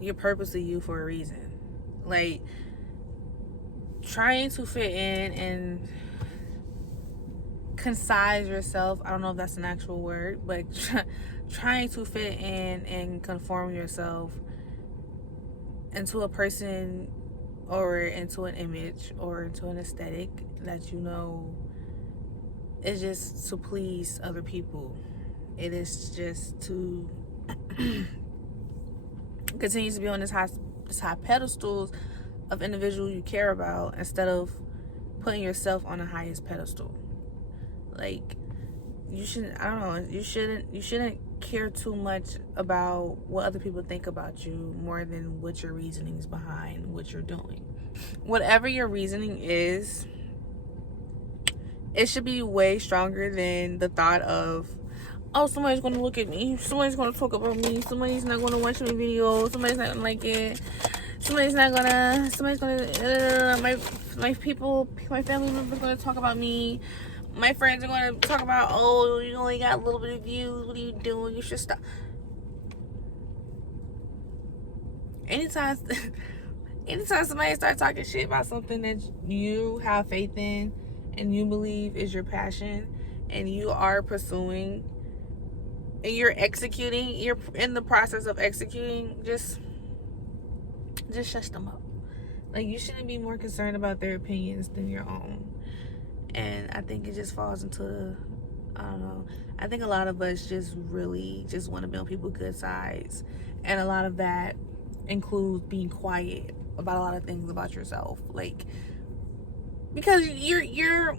you're purposely you for a reason. Like, trying to fit in and concise yourself, I don't know if that's an actual word, but trying to fit in and conform yourself into a person or into an image or into an aesthetic that you know is just to please other people. It is just to continue to be on this high pedestals of individual you care about, instead of putting yourself on the highest pedestal. Like, you shouldn't, I don't know, you shouldn't care too much about what other people think about you more than what your reasonings behind what you're doing. Whatever your reasoning is, it should be way stronger than the thought of, oh, somebody's gonna look at me, somebody's gonna talk about me, somebody's not gonna watch my videos, somebody's not gonna like it, somebody's gonna my people, my family members gonna talk about me, my friends are gonna talk about, oh, you only got a little bit of views, what are you doing, you should stop. Anytime somebody starts talking shit about something that you have faith in and you believe is your passion and you are pursuing and you're executing, you're in the process of executing, just shut them up. Like, you shouldn't be more concerned about their opinions than your own. And I think it just falls into, I don't know, I think a lot of us just really just want to be on people's good sides, and a lot of that includes being quiet about a lot of things about yourself. Like, because you're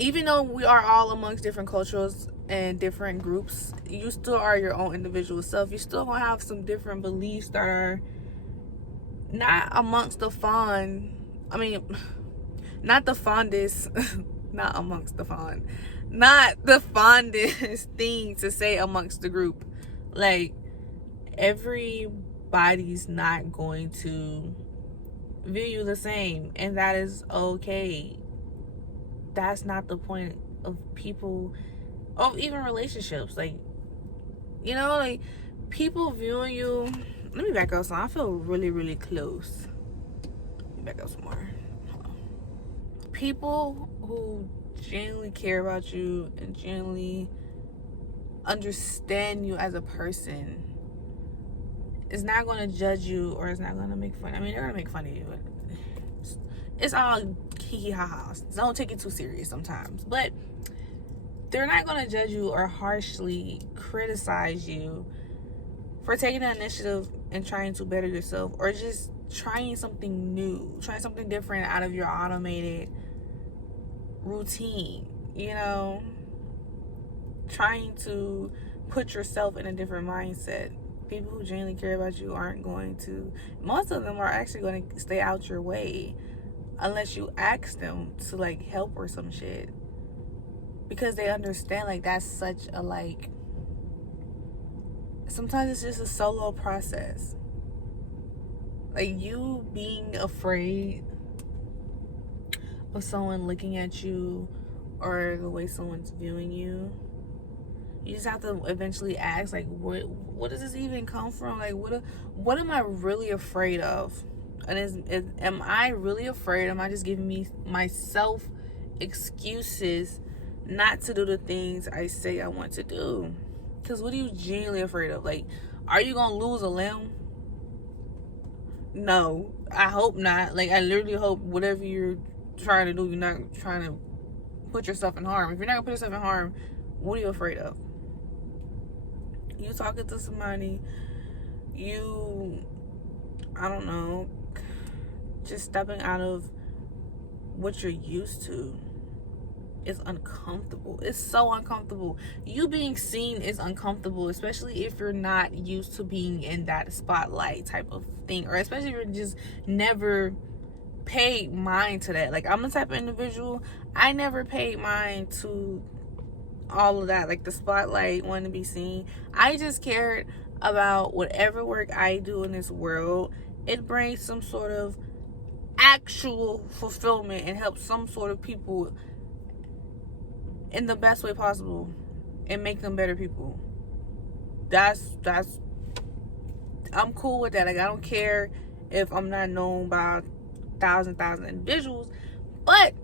even though we are all amongst different cultures and different groups, you still are your own individual self. You still gonna have some different beliefs that are not amongst the fond, I mean, not the fondest not amongst the fond, not the fondest thing to say amongst the group. Like, everybody's not going to view you the same, and that is okay. That's not the point of people, of even relationships. Like, you know, like, people viewing you, let me back up some. I feel really, really close. Let me back up some more. People who genuinely care about you and genuinely understand you as a person is not going to judge you, or is not going to make fun. I mean, they're going to make fun of you. It's all hee ha ha. Don't take it too serious sometimes. But they're not going to judge you or harshly criticize you for taking the initiative and trying to better yourself, or just trying something new, trying something different out of your automated routine, you know, trying to put yourself in a different mindset. People who genuinely care about you aren't going to, most of them are actually going to stay out your way unless you ask them to, like, help or some shit, because they understand, like, that's such a, like, sometimes it's just a solo process. Like, you being afraid of someone looking at you or the way someone's viewing you, you just have to eventually ask, like, what does this even come from? Like, what am I really afraid of? And am I really afraid? Am I just giving myself excuses not to do the things I say I want to do? Because what are you genuinely afraid of? Like, are you gonna lose a limb? No, I hope not. Like, I literally hope whatever you're trying to do, you're not trying to put yourself in harm. If you're not gonna put yourself in harm, what are you afraid of? You talking to somebody, I don't know, just stepping out of what you're used to is uncomfortable. It's so uncomfortable. You being seen is uncomfortable, especially if you're not used to being in that spotlight type of thing, or especially if you're just never paid mind to that. Like, I'm the type of individual, I never paid mind to all of that, like the spotlight, wanting to be seen. I just cared about whatever work I do in this world, it brings some sort of actual fulfillment and helps some sort of people in the best way possible and make them better people. That's I'm cool with that. Like, I don't care if I'm not known by thousand individuals, but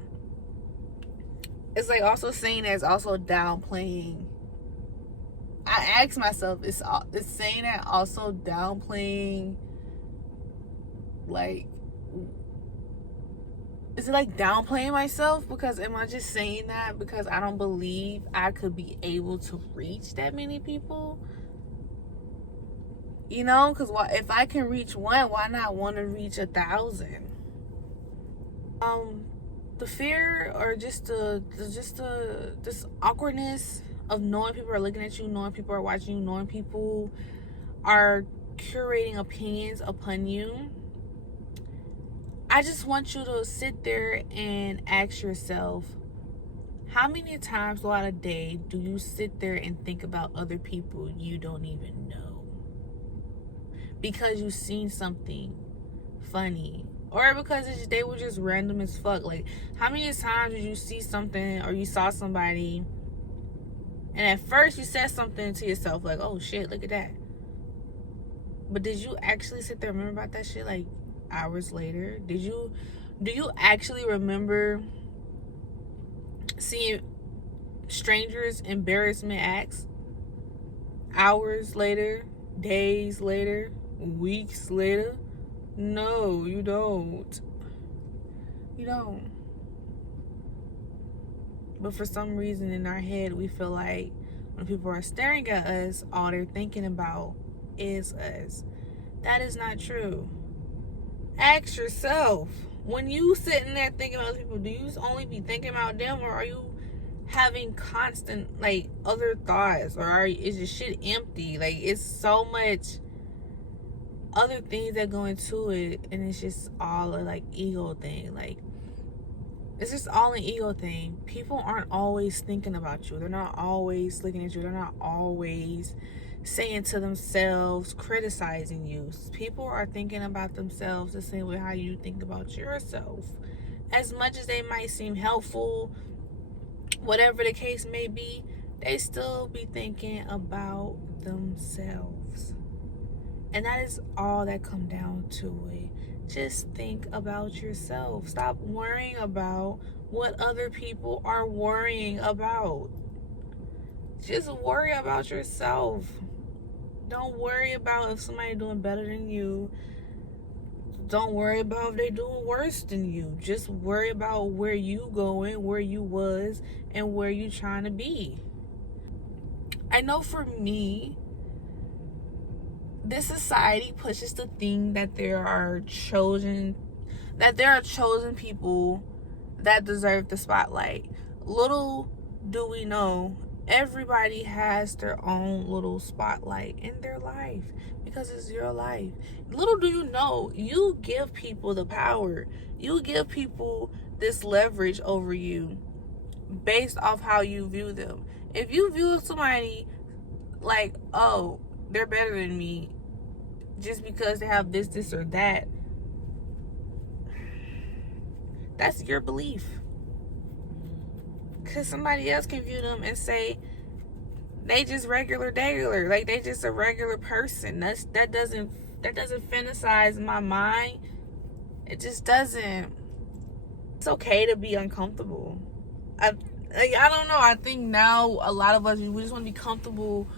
it's like also saying that it's also downplaying. I ask myself, it's saying that also downplaying, like, is it like downplaying myself? Because am I just saying that because I don't believe I could be able to reach that many people? You know, because if I can reach one, why not want to reach 1,000? The fear or just this awkwardness of knowing people are looking at you, knowing people are watching you, knowing people are curating opinions upon you. I just want you to sit there and ask yourself, how many times throughout a day do you sit there and think about other people you don't even know? Because you've seen something funny, or because they were just random as fuck. Like, how many times did you see something or you saw somebody and at first you said something to yourself like, oh shit, look at that, but did you actually sit there and remember about that shit like hours later? Do you actually remember seeing strangers embarrassment acts hours later, days later, weeks later? No, you don't. You don't. But for some reason in our head, we feel like when people are staring at us, all they're thinking about is us. That is not true. Ask yourself, when you sitting there thinking about other people, do you only be thinking about them, or are you having constant like other thoughts, or is your shit empty? Like, it's so much other things that go into it, and it's just all a like ego thing. Like, it's just all an ego thing. People aren't always thinking about you. They're not always looking at you. They're not always saying to themselves, criticizing you. People are thinking about themselves the same way how you think about yourself. As much as they might seem helpful, whatever the case may be, they still be thinking about themselves. And that is all that come down to it. Just think about yourself. Stop worrying about what other people are worrying about. Just worry about yourself. Don't worry about if somebody's doing better than you. Don't worry about if they're doing worse than you. Just worry about where you going, where you was, and where you trying to be. I know for me, this society pushes the thing that there are chosen people that deserve the spotlight. Little do we know, everybody has their own little spotlight in their life because it's your life. Little do you know, you give people the power. You give people this leverage over you based off how you view them. If you view somebody like, oh, they're better than me just because they have this or that, that's your belief. Because somebody else can view them and say they just regular, like they just a regular person. That doesn't fantasize my mind. It just doesn't. It's okay to be uncomfortable. I don't know. I think now a lot of us, we just want to be comfortable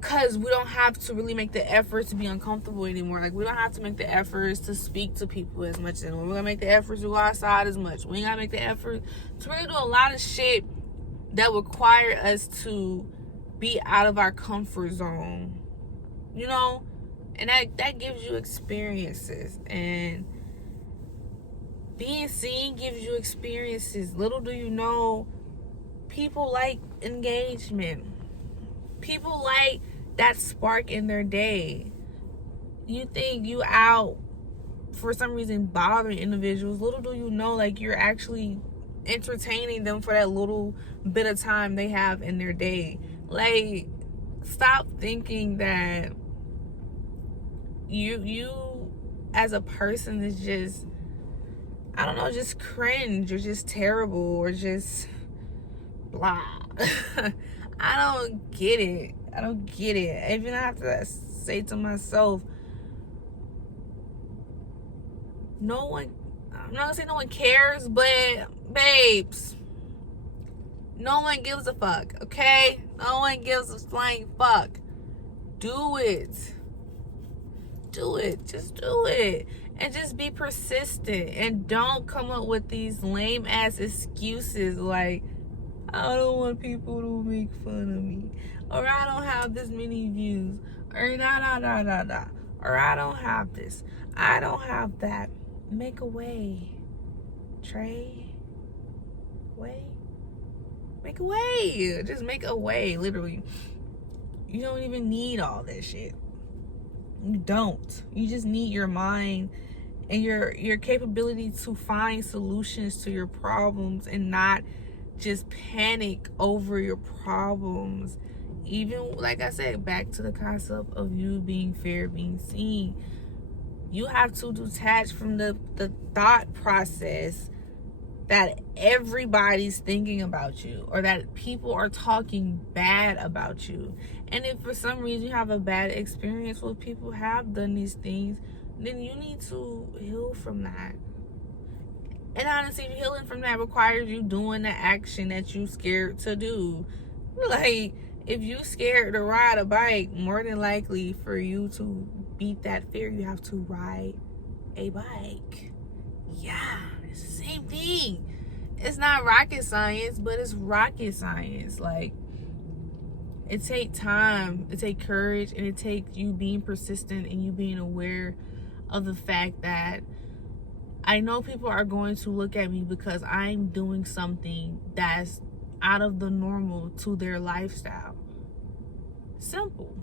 because we don't have to really make the effort to be uncomfortable anymore. Like, we don't have to make the efforts to speak to people as much anymore. We're gonna make the efforts to go outside as much. We ain't gotta make the effort to really do a lot of shit that require us to be out of our comfort zone, you know. And that gives you experiences, and being seen gives you experiences. Little do you know, people like engagement. People like that spark in their day. You think you out for some reason bothering individuals. Little do you know, like, you're actually entertaining them for that little bit of time they have in their day. Like, stop thinking that you as a person is just, I don't know, just cringe or just terrible or just blah. I don't get it. I don't get it. Even I have to say to myself, I'm not gonna say no one cares, but babes, no one gives a fuck, okay? No one gives a flying fuck. Do it. Do it. Just do it. And just be persistent. And don't come up with these lame ass excuses like, I don't want people to make fun of me, or I don't have this many views, or or I don't have this, I don't have that. Make a way, Trey. Make a way. Just make a way. Literally, you don't even need all this shit. You don't. You just need your mind and your capability to find solutions to your problems and not just panic over your problems. Even like I said, back to the concept of you being fair, being seen. You have to detach from the thought process that everybody's thinking about you or that people are talking bad about you. And if for some reason you have a bad experience with people who have done these things, then you need to heal from that. And honestly, healing from that requires you doing the action that you scared to do. Like, if you scared to ride a bike, more than likely for you to beat that fear, you have to ride a bike. Yeah, it's the same thing. It's not rocket science, but it's rocket science. Like, it takes time, it takes courage, and it takes you being persistent and you being aware of the fact that I know people are going to look at me because I'm doing something that's out of the normal to their lifestyle. Simple.